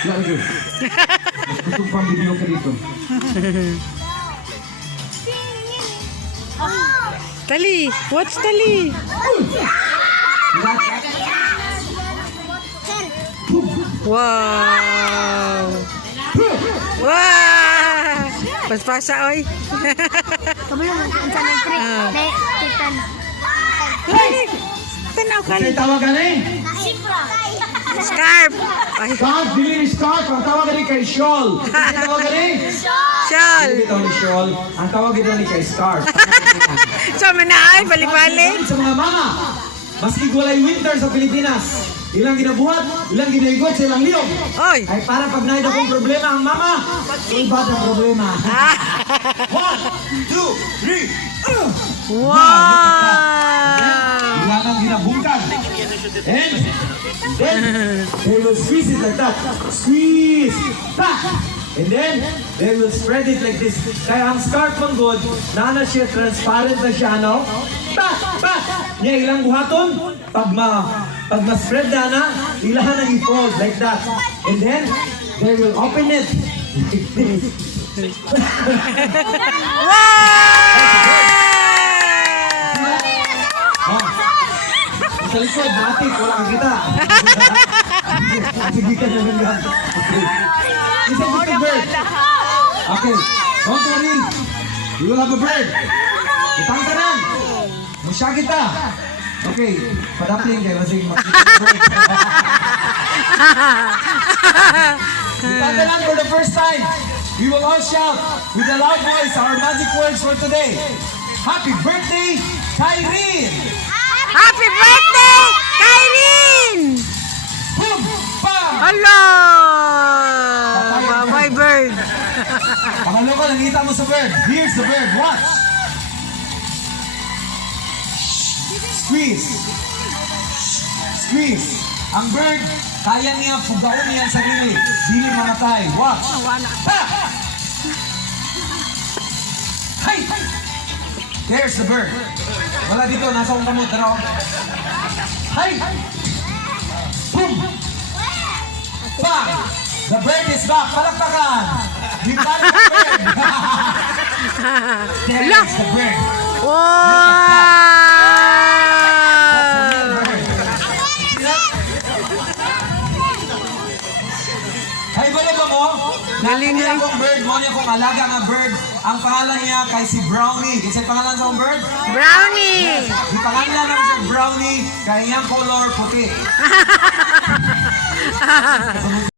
Lagi. Gusto pang video ka dito. Tali, watch Tali. Wow. Wow. Paspasa oy. Kamu yung sa nag-trick. Titan. Tanaw ka. Kasi tawagan eh. Scarf. Ay, Scarf, dili ni scarf. Ang tawagan ni kay shawl. Ang tawagan ni? shawl. Dili bitaw ni shawl. Ang tawagan daw ni kay scarf. So, manaay, balik-balik. Sa mga mama, maski walay winter sa Pilipinas, ilang ginabuhat, ilang ginaigot sa ilang liyog. Oy. Ay para pag naida kong problema ang mama, iba ang problema. 1, 2, 3. Wow. Ilang ang ginabungkag. And then, they will squeeze it like that. Squeeze! Back! And then, they will spread it like this. Kaya ang scarf mong good, na siya, transparent na siya, ano? Back! Back! Niya ilang buhaton, pag ma-spread na, ilahan ang i-fold like that. And then, they will open it. Oh. Sa likod, matik, wala kang kita. Sige ka naman yan. Isa dito bird. Okay, don't worry. You will have a bird. Itang tanan. Musya kita. Okay, padapling kayo kasi makikita bird. Itang tanan for the first time. We will all shout with a loud voice our magic words for today. Happy birthday, Kyrene! Happy birthday, Kyrene! Boom! Bam! Hello! My bird. Pangalo ko, nakita mo sa bird. Here's the bird. Watch. Squeeze. Squeeze. Ang bird, kaya niya pugaon niya ang sarili. Dili mamatay. Watch. Ha! Hay! There's the bird. Wala dito, nasa akong kamot. Tara. Hay! Boom! Bang! The bird is back. Palakpakan! We got the bird! There's the bird. Wow! Ay, wala ba mo? Galing Nakita eh. akong bird mo, niya kung alaga nga bird. Ang pangalan niya kay si Brownie. Kasi pangalan sa akong bird? Brownie! Yung pangalan naman siya Brownie, kaya niyang color puti.